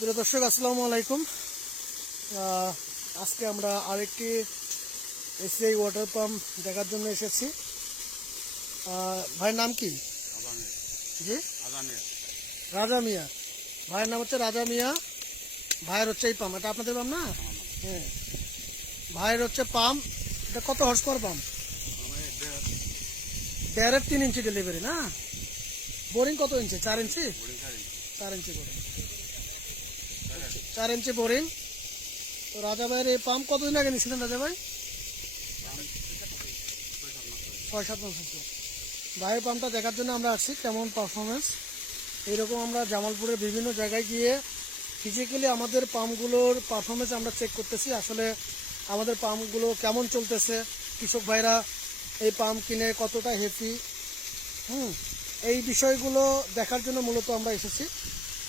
প্রিয় দর্শক, আসসালামু আলাইকুম। আজকে আমরা আরেকটি এসিআই ওয়াটার পাম্প দেখার জন্য এসেছি। ভাইয়ের নাম কি? জি, রাজা মিয়া। ভাইয়ের নাম হচ্ছে রাজা মিয়া। ভাইয়ের হচ্ছে এই পাম্প, এটা আপনাদের পাম্প না? হ্যাঁ, ভাইয়ের হচ্ছে পাম্প। এটা কত হর্স পাওয়ার পাম্প? 1.5 3 ইঞ্চি ডেলিভারি না? বোরিং কত ইঞ্চি? 4 ইঞ্চি? 4 ইঞ্চি বোরিং। 4 inch boring. তো রাজা ভাইয়ের এই পাম্প কতদিন আগে নিয়েছিলেন রাজা ভাই? 6-7 মাস হচ্ছে। ভাইয়ের পাম্পটা দেখার জন্য আমরা আসছি, কেমন পারফরমেন্স। এইরকম আমরা জামালপুরের বিভিন্ন জায়গায় গিয়ে ফিজিক্যালি আমাদের পাম্পগুলোর পারফরমেন্স আমরা চেক করতেছি, আসলে আমাদের পাম্পগুলো কেমন চলতেছে, কৃষক ভাইরা এই পাম্প কিনে কতটা হ্যাপি, এই বিষয়গুলো দেখার জন্য মূলত আমরা এসেছি।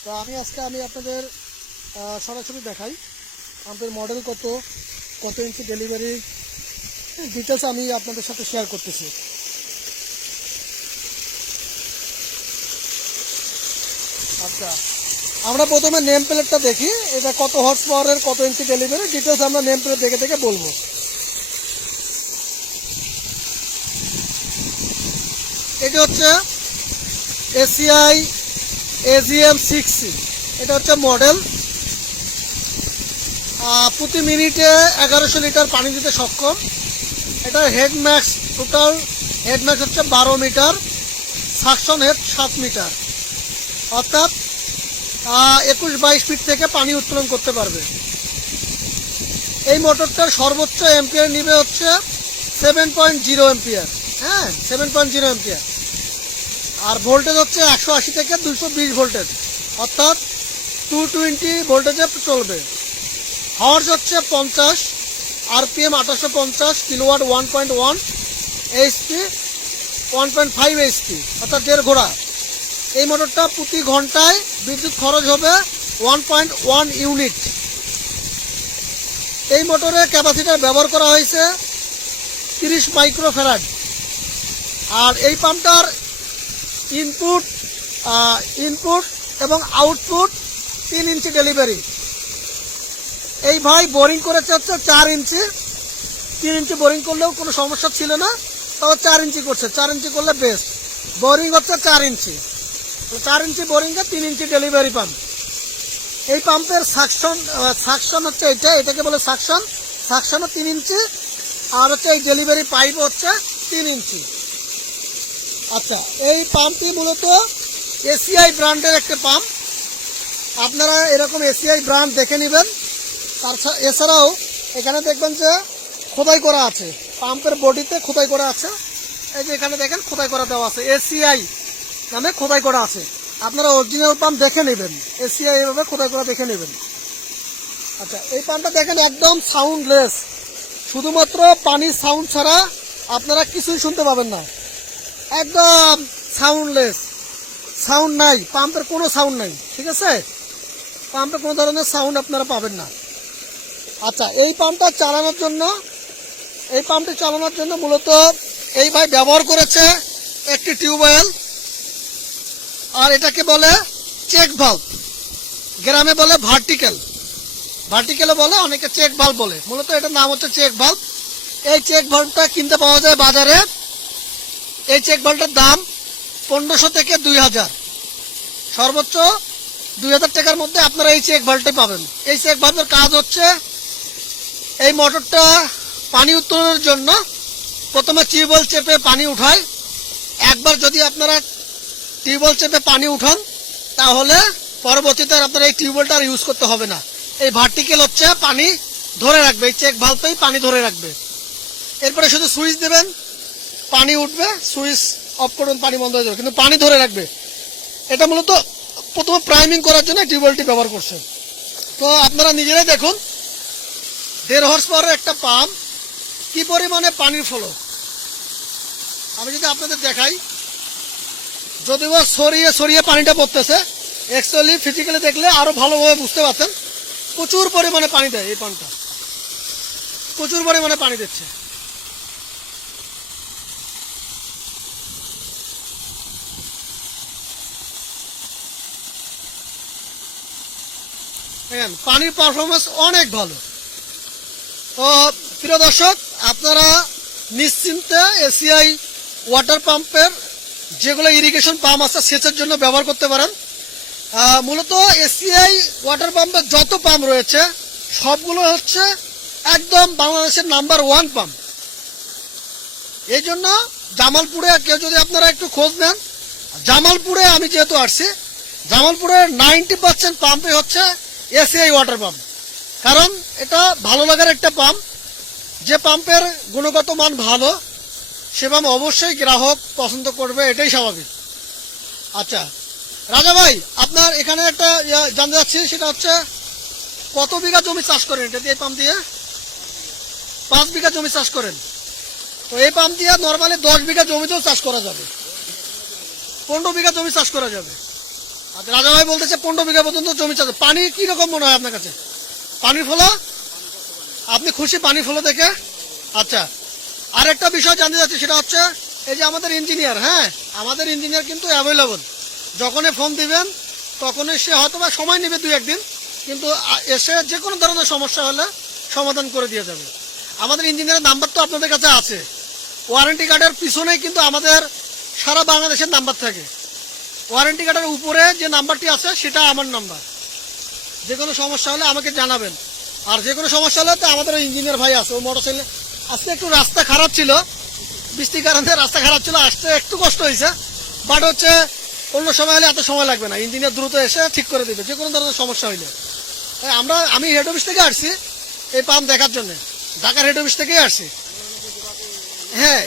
তো আমি আপনাদের সরাসরি দেখাই পাম্পের মডেল কত, কত ইঞ্চি ডেলিভারি, ডিটেলস আমি আপনাদের সাথে শেয়ার করতেছি। আচ্ছা, আমরা প্রথমে নেম প্লেটটা দেখি, এটা কত হর্স পাওয়ারের, কত ইঞ্চি ডেলিভারি, ডিটেলস আমরা নেম প্লেট দেখে দেখে বলবো। এটি হচ্ছে এসিআই AGM 6C, এটা হচ্ছে মডেল। প্রতি মিনিটে 1100 লিটার পানি দিতে সক্ষম। এটা head max, total head max হচ্ছে 12 মিটার, সাকশন হেড 7 মিটার, অর্থাৎ 21-22 ফিট থেকে পানি উত্তোলন করতে পারবে। এই মোটরটার সর্বোচ্চ এম্পিয়ার নিবে হচ্ছে 7.0 এম্পিয়ার। হ্যাঁ, 7.0 এম্পিয়ার। আর ভোল্টেজ হচ্ছে 180 থেকে 220 ভোল্টেজ, অর্থাৎ 220 ভোল্টেজে চলবে। হর্স হচ্ছে 50, RPM 1850, কিলোওয়াট 1.1, HP 1.5 HP, অর্থাৎ 1.5 ঘোড়া। এই মোটরটা প্রতি ঘন্টায় বিদ্যুৎ খরচ হবে 1.1 ইউনিট। এই মোটরে ক্যাপাসিটার ব্যবহার করা হয়েছে 30 মাইক্রোফ্যারাড। আর এই পাম্পটার ইনপুট এবং আউটপুট 3 ইঞ্চি ডেলিভারি। এই ভাই বোরিং করেছে হচ্ছে 4 ইঞ্চি। 3 ইঞ্চি বোরিং করলেও কোনো সমস্যা ছিল না, তবে 4 ইঞ্চি করছে। 4 ইঞ্চি করলে বেস্ট। বোরিং হচ্ছে 4 ইঞ্চি, 4 ইঞ্চি বোরিংয়ে 3 ইঞ্চি ডেলিভারি পাম্প। এই পাম্পের সাকশন হচ্ছে এটাকে বলে সাকশন। 3 ইঞ্চি, আর হচ্ছে এই ডেলিভারি পাইপ হচ্ছে 3 ইঞ্চি। আচ্ছা, এই পাম্পটি মূলত এসিআই ব্র্যান্ডের একটা পাম্প। আপনারা এরকম এসিআই ব্র্যান্ড দেখে নেবেন। এছাড়াও এখানে দেখবেন যে খোদাই করা আছে, পাম্পের বডিতে খোদাই করা আছে। এই যে এখানে দেখেন খোদাই করা দেওয়া আছে, এসিআই নামে খোদাই করা আছে। আপনারা অরিজিনাল পাম্প দেখে নেবেন, এসিআই এভাবে খোদাই করা দেখে নেবেন। আচ্ছা, এই পাম্পটা দেখেন একদম সাউন্ডলেস, শুধুমাত্র পানির সাউন্ড ছাড়া আপনারা কিছুই শুনতে পাবেন না। একদম সাউন্ডলেস, সাউন্ড নাই, পাম্পের কোনো সাউন্ড নাই। ঠিক আছে, পাম্পে কোনো ধরনের সাউন্ড আপনারা পাবেন না। আচ্ছা, এই পাম্পটি চালানোর জন্য মূলত এই ভাই ব্যবহার করেছে একটি টিউবওয়েল, আর এটাকে বলে চেক ভাল্ব। গ্রামে বলে ভার্টিক্যালও বলে, অনেকে চেক ভাল্ব বলে। মূলত এটার নাম হচ্ছে চেক ভাল্ব। এই চেক ভাল্বটা কিনতে পাওয়া যায় বাজারে। এই চেক ভাল্বটার দাম 1500 থেকে 2000, সর্বোচ্চ 2000 টাকার মধ্যে আপনারা এই চেক ভাল্বটাই পাবেন। এই চেক ভাল্বের কাজ হচ্ছে, এই মোটরটা পানি উত্তোলনের জন্য প্রথমে টিউবওয়েল চেপে পানি উঠায়। একবার যদি আপনারা টিউবওয়েল চেপে পানি উঠান, তাহলে পরবর্তীতে আপনারা এই টিউবওয়েলটা আর ইউজ করতে হবে না। এই ভার্টিক্যাল হচ্ছে পানি ধরে রাখবে, এই চেক ভাল্বটাই পানি ধরে রাখবে। এরপরে শুধু সুইচ দেবেন, পানি উঠবে, সুইচ অফ করবেন, পানি বন্ধ হয়ে যাবে, কিন্তু পানি ধরে রাখবে। এটা মূলত প্রথমে প্রাইমিং করার জন্য টিউবওয়েলটি ব্যবহার করছে। তো আপনারা নিজেরাই দেখুন, 1.5 হর্স পাওয়ারের একটা পাম্প কি পরিমাণে পানির ফ্লো। আমি যদি আপনাদের দেখাই, যদিও সরিয়ে পানিটা পড়তেছে, অ্যাকচুয়ালি ফিজিক্যালি দেখলে আরো ভালোভাবে বুঝতে পারতেন। প্রচুর পরিমাণে পানি দেয় এই পাম্পটা, প্রচুর পরিমাণে পানি দিচ্ছে। দেখেন পানির পারফরমেন্স অনেক ভালো। তো প্রিয় দর্শক, আপনারা নিশ্চিন্তে এসিআই ওয়াটার পাম্পের যেগুলো ইরিগেশন পাম্প আছে সেচের জন্য ব্যবহার করতে পারেন। মূলত এসিআই ওয়াটার পাম্পের যত পাম্প রয়েছে সবগুলো হচ্ছে একদম বাংলাদেশের নাম্বার 1 পাম্প। এই জন্য জামালপুরে কেউ যদি আপনারা একটু খোঁজ নেন, জামালপুরে আমি যেহেতু আসছি, জামালপুরের 90% পাম্পই হচ্ছে এসিআই ওয়াটার পাম্প। কারণ এটা ভালো লাগার একটা পাম্প, যে পাম্পের গুণগত মান ভালো সে পাম্প অবশ্যই গ্রাহক পছন্দ করবে, এটাই স্বাভাবিক। আচ্ছা রাজা ভাই, আপনার এখানে একটা জানতে চাচ্ছি, সেটা হচ্ছে কত বিঘা জমি চাষ করেন এটা দিয়ে? এই পাম্প দিয়ে 5 বিঘা জমি চাষ করেন। তো এই পাম্প দিয়ে নর্মালি 10 বিঘা জমিতেও চাষ করা যাবে, 15 বিঘা জমি চাষ করা যাবে। আচ্ছা রাজা ভাই বলতেছে 15 বিঘা পর্যন্ত জমি চাষ। পানি কি রকম মনে হয় আপনার কাছে? পানির ফলো আপনি খুশি পানির ফলো দেখে? আচ্ছা আরেকটা বিষয় জানতে চাচ্ছি, সেটা হচ্ছে এই যে আমাদের ইঞ্জিনিয়ার, হ্যাঁ আমাদের ইঞ্জিনিয়ার কিন্তু অ্যাভেলেবল। যখনই ফোন দিবেন তখনই সে হয়তো বা সময় নেবে 2-1 দিন, কিন্তু এসে যে কোনো ধরনের সমস্যা হলে সমাধান করে দিয়ে যাবে। আমাদের ইঞ্জিনিয়ারের নাম্বার তো আপনাদের কাছে আছে, ওয়ারেন্টি কার্ডের পিছনেই কিন্তু আমাদের সারা বাংলাদেশের নাম্বার থাকে। ওয়ারেন্টি কার্ডের উপরে যে নাম্বারটি আছে সেটা আমার নাম্বার। যে কোনো সমস্যা হলে আমাকে জানাবেন। আর যে কোনো সমস্যা হলে তো আমাদের ইঞ্জিনিয়ার ভাই আছে, ও মোটরসাইকেল। আজকে একটু রাস্তা খারাপ ছিল, বৃষ্টির কারণে রাস্তা খারাপ ছিল, আসতে একটু কষ্ট হয়েছে, বাট হচ্ছে অন্য সময় হলে এত সময় লাগবে না, ইঞ্জিনিয়ার দ্রুত এসে ঠিক করে দেবে যে কোনো ধরনের সমস্যা হইলে। তাই আমি হেড অফিস থেকে আসছি এই পাম্প দেখার জন্য, ঢাকার হেড অফিস থেকেই আসছি। হ্যাঁ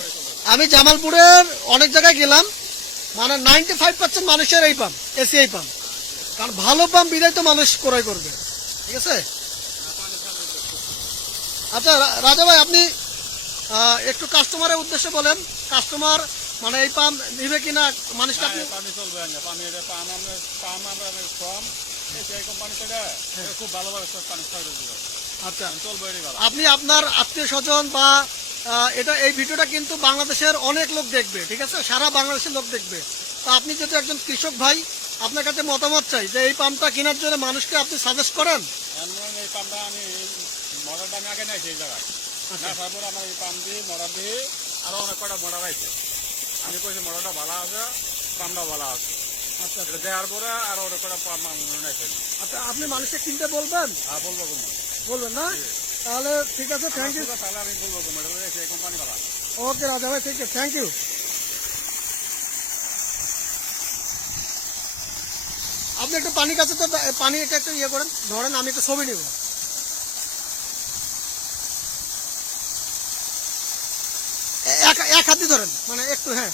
আমি জামালপুরের অনেক জায়গায় গেলাম, মানে 95% মানুষের এই পাম্প এসিআই পাম্প, কারণ ভালো পাম্প বিদায় তো মানুষ ক্রয় করবে, ঠিক আছে। আচ্ছা রাজা ভাই, আপনি একটু কাস্টমারের উদ্দেশ্যে বলেন, কাস্টমার মানে এই পাম্প নিবে কিনা মানুষকে? আপনি পানি চলবে না, পানি এটা পাম আমরা কম এই কোম্পানি থেকে খুব ভালোভাবে পানি ছড়িয়ে দিবে। আচ্ছা চলবে এটাই ভালো। আপনি আপনার আত্মীয় স্বজন বা এই ভিডিওটা কিন্তু বাংলাদেশের অনেক লোক দেখবে, ঠিক আছে, সারা বাংলাদেশের লোক দেখবে। তো আপনি যেহেতু একজন কৃষক ভাই, আপনার কাছে মতামত চাই যে এই পাম্পটা কেনার জন্য মানুষকে আপনি সাজেস্ট করেন। এই পাম্পটা আমি মডারটা আমি আগে নাই সেই জায়গায় না, তারপরে আমার এই পাম্প দিয়ে মডার দিয়ে আরো অনেক কটা মডার আছে। আমি কইছি মডারটা ভালো আছে, পাম্পটা ভালো আছে। আচ্ছা দেওয়ার পরে আরো অনেক কটা পাম্প আমি নিয়েছি। আচ্ছা আপনি মানুষকে কিনতে বলবেন? বলবো বলবেন না? তাহলে ঠিক আছে, থ্যাংক ইউ। তাহলে আমি বলবো এই কোম্পানি ভালো। ওকে রাজা ভাই, ঠিক আছে, থ্যাংক ইউ। আপনি একটু পানির কাছে তো পানি এটা একটু ইয়ে করেন, ধরেন আমি একটু ছবি নিব। এক হাত দিয়ে ধরেন, মানে একটু, হ্যাঁ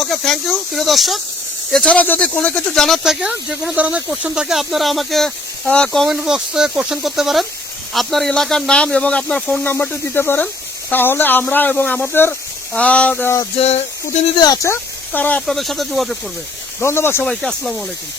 ওকে, থ্যাংক ইউ। প্রিয় দর্শক, এছাড়া যদি কোনো কিছু জানার থাকে, যে কোনো ধরনের কোশ্চেন থাকে, আপনারা আমাকে কমেন্ট বক্সে কোশ্চেন করতে পারেন। আপনার এলাকার নাম এবং আপনার ফোন নাম্বারটি দিতে পারেন, তাহলে আমরা এবং আমাদের যে প্রতিনিধি আছে তারা আপনাদের সাথে যোগাযোগ করবে। ধন্যবাদ সবাইকে, আসসালামু আলাইকুম।